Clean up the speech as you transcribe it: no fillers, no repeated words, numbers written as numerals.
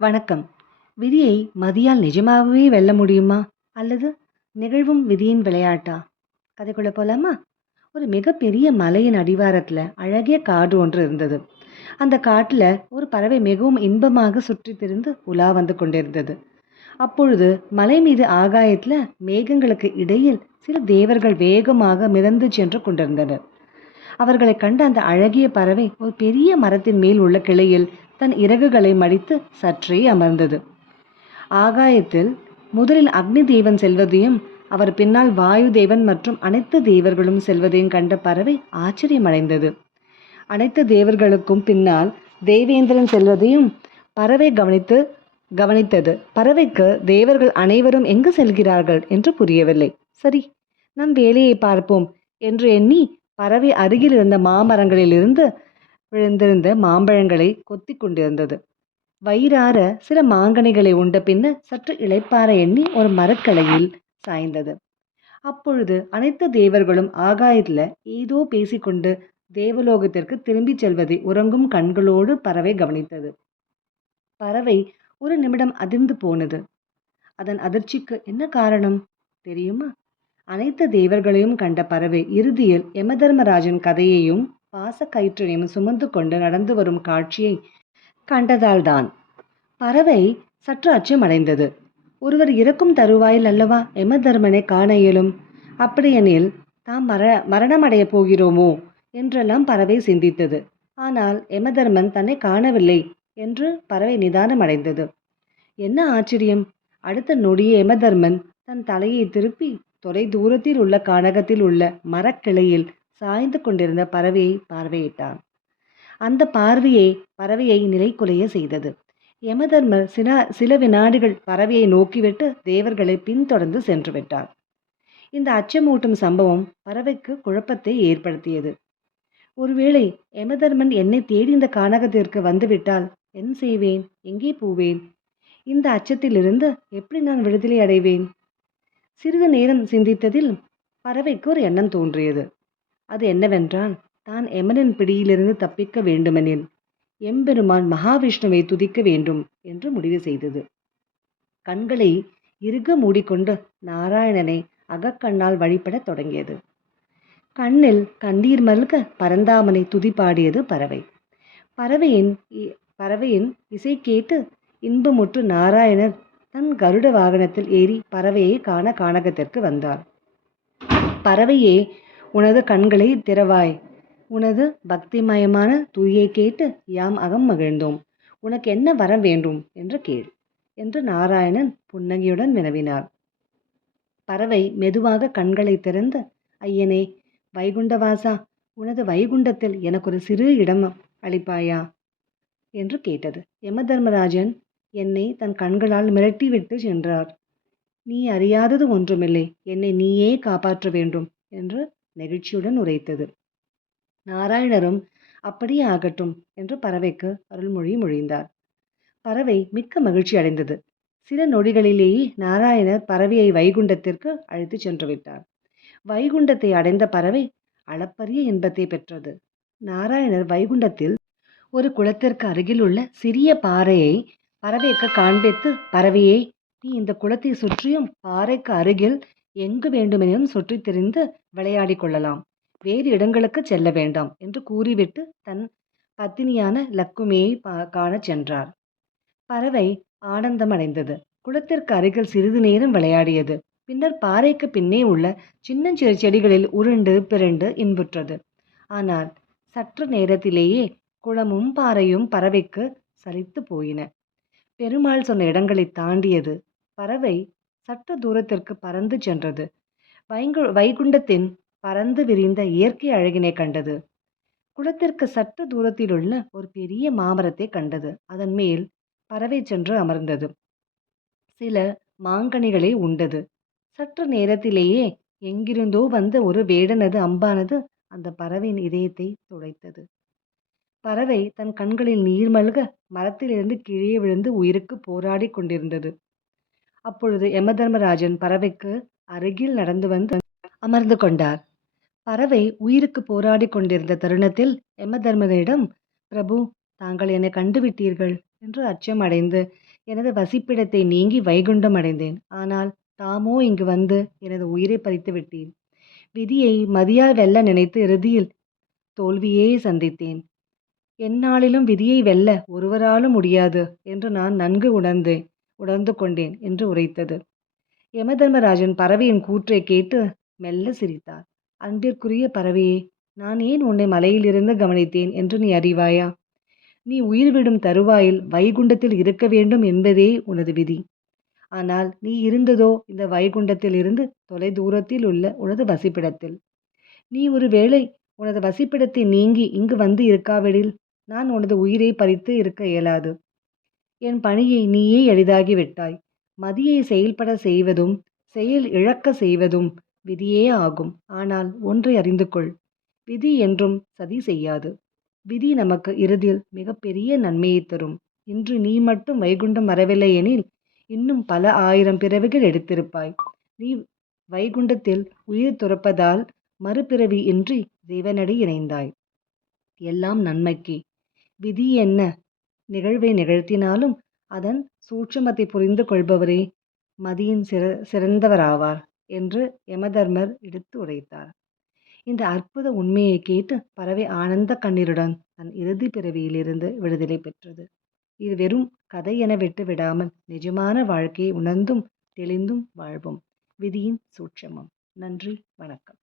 வணக்கம். விதியை மதியால் நிஜமாகவே வெல்ல முடியுமா? அல்லது நிகழ்வும் விதியின் விளையாட்டா? கதைக்குள்ள போலாமா? ஒரு மிகப்பெரிய மலையின் அடிவாரத்துல அழகிய காடு ஒன்று இருந்தது. அந்த காட்டுல ஒரு பறவை மிகவும் இன்பமாக சுற்றித் திரிந்து உலா வந்து கொண்டிருந்தது. அப்பொழுது மலை மீது ஆகாயத்துல மேகங்களுக்கு இடையில் சில தேவர்கள் வேகமாக மிதந்து சென்று கொண்டிருந்தனர். அவர்களைக் கண்ட அந்த அழகிய பறவை ஒரு பெரிய மரத்தின் மேல் உள்ள கிளையில் தன் இறகுகளை மடித்து சற்றே அமர்ந்தது. ஆகாயத்தில் முதலில் அக்னி தேவன் செல்வதையும் அவர் பின்னால் வாயு தேவன் மற்றும் அனைத்து தேவர்களும் செல்வதையும் கண்ட பறவை ஆச்சரியமடைந்தது. அனைத்து தேவர்களுக்கும் பின்னால் தேவேந்திரன் செல்வதையும் பறவை கவனித்தது. பறவைக்கு தேவர்கள் அனைவரும் எங்கு செல்கிறார்கள் என்று புரியவில்லை. சரி, நம் வேலையை பார்ப்போம் என்று எண்ணி பறவை அருகில் இருந்த மாமரங்களிலிருந்து விழுந்திருந்த மாம்பழங்களை கொத்தி கொண்டிருந்தது. வயிறார சில மாங்கனிகளை உண்ட பின்னர் சற்று இளைப்பாற எண்ணி ஒரு மரக்கிளையில் சாய்ந்தது. அப்பொழுது அனைத்து தேவர்களும் ஆகாயத்துல ஏதோ பேசிக்கொண்டு தேவலோகத்திற்கு திரும்பிச் செல்வதை உறங்கும் கண்களோடு பறவை கவனித்தது. பறவை ஒரு நிமிடம் அதிர்ந்து போனது. அதன் அதிர்ச்சிக்கு என்ன காரணம் தெரியுமா? அனைத்து தேவர்களையும் கண்ட பறவை இறுதியில் யமதர்மராஜன் கதையையும் பாச கயிற்றையும் சுமந்து கொண்டு நடந்து வரும் காட்சியை கண்டதால்தான். பறவை சற்று அச்சமடைந்தது. ஒருவர் இறக்கும் தருவாயில் அல்லவா யமதர்மனை காண இயலும். அப்படியெனில் தாம் மரணமடைய போகிறோமோ என்றெல்லாம் பறவை சிந்தித்தது. ஆனால் யமதர்மன் தன்னை காணவில்லை என்று பறவை நிதானம் அடைந்தது. என்ன ஆச்சரியம்! அடுத்த நொடியே யமதர்மன் தன் தலையை திருப்பி தொலை தூரத்தில் உள்ள கானகத்தில் உள்ள மரக்கிளையில் சாய்ந்து கொண்டிருந்த பறவையை பார்வையிட்டான். அந்த பார்வையை பறவையை நிலைகுலைய செய்தது. யமதர்மர் சில வினாடிகள் பறவையை நோக்கிவிட்டு தேவர்களை பின்தொடர்ந்து சென்று விட்டார். இந்த அச்சமூட்டும் சம்பவம் பறவைக்கு குழப்பத்தை ஏற்படுத்தியது. ஒருவேளை யமதர்மன் என்னை தேடி இந்த கானகத்திற்கு வந்துவிட்டால் என்ன செய்வேன்? எங்கே போவேன்? இந்த அச்சத்திலிருந்து எப்படி நான் விடுதலை அடைவேன்? சிறிது நேரம் சிந்தித்ததில் பறவைக்கு ஒரு எண்ணம் தோன்றியது. அது என்னவென்றால், தான் யமனின் பிடியிலிருந்து தப்பிக்க வேண்டுமெனில் எம்பெருமான் மகாவிஷ்ணுவை துதிக்க வேண்டும் என்று முடிவு செய்தது. கண்களை இறுக மூடிக்கொண்டு நாராயணனை அகக்கண்ணால் வழிபடத் தொடங்கியது. கண்ணில் கண்ணீர் மல்க பரந்தாமனை துதிபாடியது பறவை. பறவையின் இசை கேட்டு இன்பமுற்று நாராயணர் தன் கருட வாகனத்தில் ஏறி பறவையை காண கானகத்திற்கு வந்தார். பறவையே, உனது கண்களை திறவாய். உனது பக்திமயமான துதியை கேட்டு யாம் அகம் மகிழ்ந்தோம். உனக்கு என்ன வரம் வேண்டும் என்று கேள் என்று நாராயணன் புன்னகையுடன் வினவினார். பறவை மெதுவாக கண்களை திறந்து, ஐயனே வைகுண்டவாசா, உனது வைகுண்டத்தில் எனக்கு ஒரு சிறு இடம் அளிப்பாயா என்று கேட்டது. யமதர்மராஜன் என்னை தன் கண்களால் மிரட்டிவிட்டு சென்றார். நீ அறியாதது ஒன்றுமில்லை, என்னை நீயே காப்பாற்ற வேண்டும் என்று நெகிழ்ச்சியுடன் உரைத்தது. நாராயணரும் அப்படியே ஆகட்டும் என்று பறவைக்கு அருள்மொழி மொழிந்தார். பறவை மிக்க மகிழ்ச்சி அடைந்தது. சில நொடிகளிலேயே நாராயணர் பறவையை வைகுண்டத்திற்கு அழைத்து சென்று விட்டார். வைகுண்டத்தை அடைந்த பறவை அளப்பரிய இன்பத்தை பெற்றது. நாராயணர் வைகுண்டத்தில் ஒரு குளத்திற்கு அருகில் உள்ள சிறிய பாறையை பறவைக்கு காண்பித்து, பறவையே, நீ இந்த குளத்தை சுற்றியும் பாறைக்கு அருகில் எங்கு வேண்டுமெனும் சுற்றி திரிந்து விளையாடி கொள்ளலாம். வேறு இடங்களுக்கு செல்ல வேண்டாம் என்று கூறிவிட்டு தன் பத்தினியான லக்குமியை காணச் சென்றார். பறவை ஆனந்தம் அடைந்தது. குளத்திற்கு அருகில் சிறிது நேரம் விளையாடியது. பின்னர் பாறைக்கு பின்னே உள்ள சின்னஞ்சிறு செடிகளில் உருண்டு பிறண்டு இன்புற்றது. ஆனால் சற்று நேரத்திலேயே குளமும் பாறையும் பறவைக்கு சலித்து போயின. பெருமாள் சொன்ன இடங்களை தாண்டியது. பறவை சற்று தூரத்திற்கு பறந்து சென்றது. வைகுண்டத்தின் பறந்து விரிந்த இயற்கை அழகினை கண்டது. குளத்திற்கு சற்று தூரத்தில் உள்ள ஒரு பெரிய மாமரத்தை கண்டது. அதன் மேல் பறவை சென்று அமர்ந்தது. சில மாங்கனிகளை உண்டது. சற்று நேரத்திலேயே எங்கிருந்தோ வந்த ஒரு வேடனது அம்பானது அந்த பறவையின் இதயத்தை துளைத்தது. பறவை தன் கண்களில் நீர் மல்க மரத்திலிருந்து கீழே விழுந்து உயிருக்கு போராடி கொண்டிருந்தது. அப்பொழுது யமதர்மராஜன் பறவைக்கு அருகில் நடந்து வந்து அமர்ந்து கொண்டார். பறவை உயிருக்கு போராடி கொண்டிருந்த தருணத்தில் யமதர்மரிடம், பிரபு, தாங்கள் என்னை கண்டுவிட்டீர்கள் என்று அச்சம் அடைந்து எனது வசிப்பிடத்தை நீங்கி வைகுண்டம் அடைந்தேன். ஆனால் தாமோ இங்கு வந்து எனது உயிரை பறித்து விட்டீர். விதியை மதியால் வெல்ல நினைத்து இறுதியில் தோல்வியே சந்தித்தேன். எந்நாளிலும் விதியை வெல்ல ஒருவராலும் முடியாது என்று நான் நன்கு உணர்ந்து கொண்டேன் என்று உரைத்தது. யமதர்மராஜன் பறவையின் கூற்றைக் கேட்டு மெல்ல சிரித்தார். அன்பிற்குரிய பறவையே, நான் ஏன் உன்னை மலையிலிருந்து கவனித்தேன் என்று நீ அறிவாயா? நீ உயிர் விடும் தருவாயில் வைகுண்டத்தில் இருக்க வேண்டும் என்பதே உனது விதி. ஆனால் நீ இருந்ததோ இந்த வைகுண்டத்தில் இருந்து தொலை தூரத்தில் உள்ள உனது வசிப்பிடத்தில். நீ ஒரு வேளை உனது வசிப்பிடத்தை நீங்கி இங்கு வந்து இருக்காவிடில் நான் உனது உயிரை பறித்து இருக்க இயலாது. என் பணியை நீயே எளிதாகி விட்டாய். மதியை செயல்பட செய்வதும் செயல் இழக்க செய்வதும் விதியே ஆகும். ஆனால் ஒன்றை அறிந்து கொள், விதி என்றும் சதி செய்யாது. விதி நமக்கு இறுதியில் மிகப்பெரிய நன்மையை தரும். இன்று நீ மட்டும் வைகுண்டம் வரவில்லை எனில் இன்னும் பல 1000 பிறவிகள் எடுத்திருப்பாய். நீ வைகுண்டத்தில் உயிர் துறப்பதால் மறுபிறவி இன்றி தேவனடி இணைந்தாய். எல்லாம் நன்மைக்கே. விதி என்ன நிகழ்வை நிகழ்த்தினாலும் அதன் சூட்சுமத்தை புரிந்து கொள்பவரே மதியின் சிறந்தவராவார் என்று யமதர்மர் எடுத்து உரைத்தார். இந்த அற்புத உண்மையை கேட்டு பறவை ஆனந்த கண்ணீருடன் தன் இறுதி பிறவியிலிருந்து விடுதலை பெற்றது. இது வெறும் கதை என விட்டு விடாமல் நிஜமான வாழ்க்கையை உணர்ந்தும் தெளிந்தும் வாழ்வோம். விதியின் சூட்சமம். நன்றி, வணக்கம்.